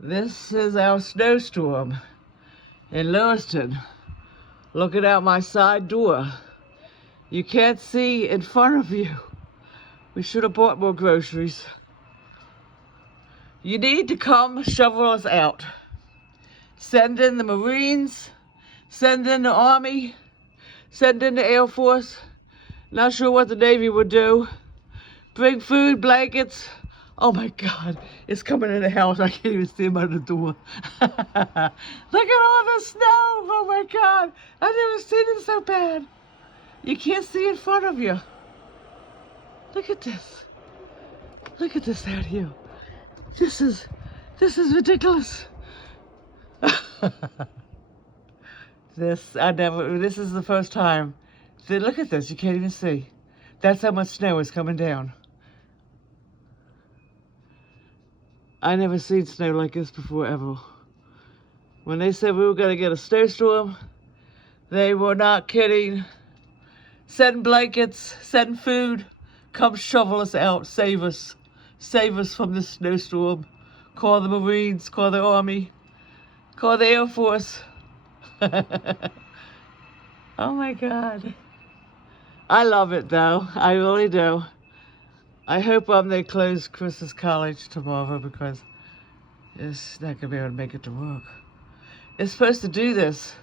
This is our snowstorm in Lewiston. Looking out my side door. You can't see in front of you. We should have bought more groceries. You need to come shovel us out. Send in the Marines, send in the Army, send in the Air Force. Not sure what the Navy would do. Bring food, blankets. Oh my God, it's coming in the house. I can't even see him under the door. Look at all the snow. Oh my God, I've never seen it so bad. You can't see in front of you. Look at this. Look at this out here. This is ridiculous. This is the first time. Look at this, you can't even see. That's how much snow is coming down. I never seen snow like this before, ever. When they said we were gonna get a snowstorm, they were not kidding. Send blankets, send food, come shovel us out, save us. Save us from this snowstorm. Call the Marines, call the Army, call the Air Force. Oh my God. I love it though, I really do. I hope they close Chris's college tomorrow because it's not gonna be able to make it to work. It's supposed to do this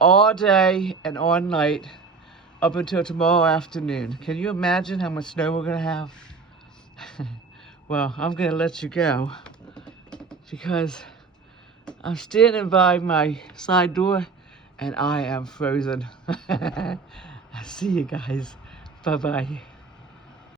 all day and all night up until tomorrow afternoon. Can you imagine how much snow we're gonna have? Well, I'm gonna let you go because I'm standing by my side door and I am frozen. I'll see you guys. Bye-bye.